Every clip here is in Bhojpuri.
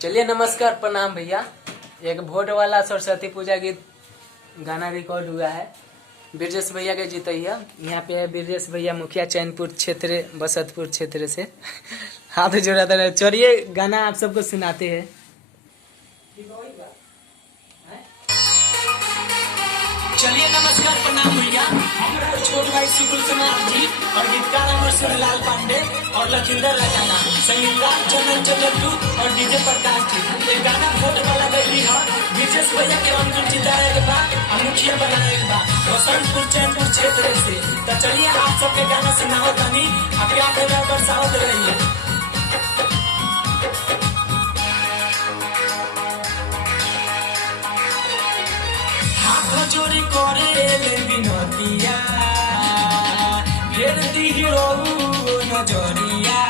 चलिए नमस्कार प्रणाम भैया। एक वोट वाला सरस्वती पूजा गीत गाना रिकॉर्ड हुआ है, ब्रजेश भैया के जीतैया। यहाँ पे है ब्रजेश भैया, मुखिया चैनपुर क्षेत्र बसतपुर क्षेत्र से हाथ जोड़ा था। चलिए गाना आप सबको सुनाते हैं। चलिए नमस्कार प्रणाम भैया। हमारा छोट भाई सुकुल कुमार जी और गीतकार अमर सुरलाल पांडे और लखिंदर राजाना, संगीतकार चंदन चंद्रटू और डीजे प्रकाश जी। ये गाना वोट वाला गई है, ब्रजेश भैया के अंकुर जिताए के बाद मुखिया बनाए के बाद बसंतपुर चैनपुर क्षेत्र से। तो चलिए आप सबके गाना सुनाओ तनी, आप क्या कर रहे बरसावत रहिए। चोरी करे बिनतिया फेर दिहिरो नजरिया,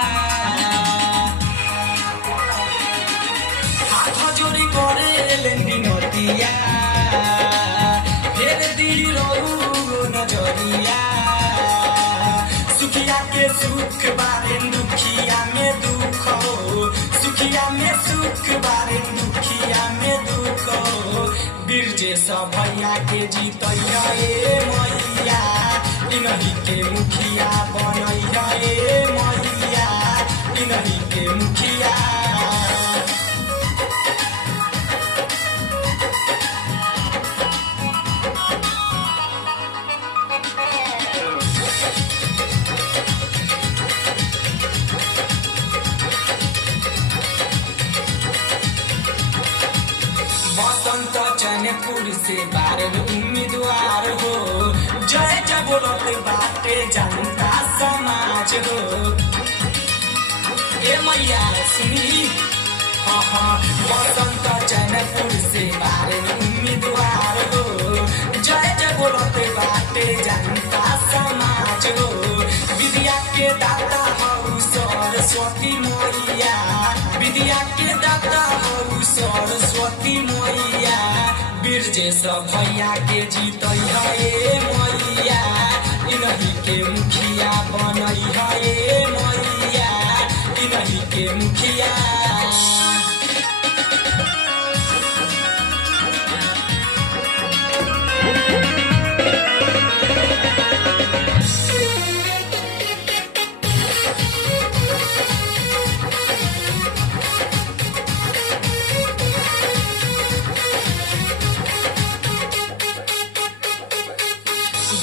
हाथ जोड़ी करे बिनतिया फेर दिहिरो नजरिया। सुखिया के सुख बारे दुखिया में दुख हो, सुखिया में सुख बारे दुखिया में दुख हो। ब्रजेश भैया के जीतैया ए मैया, इन्हीं के मुखिया बनैया ए मैया, इन्हीं के मुखिया। बसंत चैनपुर से बारह उम्मीदवार हो, जय जय बोलत बाटे जनता समाज हो। ए मैया सुनी, हाँ हाँ, बसंत चैनपुर से बारह उम्मीदवार हो, जय जय बोलत बाटे जनता समाज हो। विद्या के दाता हो सरस्वती मैया, विद्या के दाता हो सरस्वती मैया। ब्रजेश भैया के जीतैया ए मैया, इन्हीं के मुखिया बनैया ए मैया, इन्हीं के मुखिया।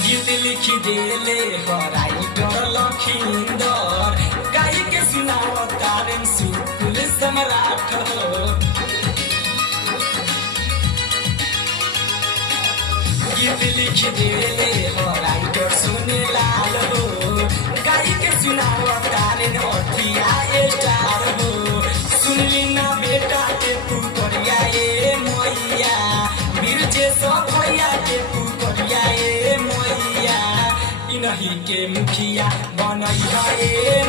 गीत लिखी देले राइटर लखिंदर, गाई के सुनाओ तारन सुकुल सम्राट हो। गीत लिखी देले राइटर सुनीलाल हो, गाई के सुनाओ तारन अथिया स्टार हो। सुनली ना बेटा के पुकरिया ए मैया, ब्रजेश भैया के पुकरिया ए मैया, इन्हीं के मुखिया बनैया ए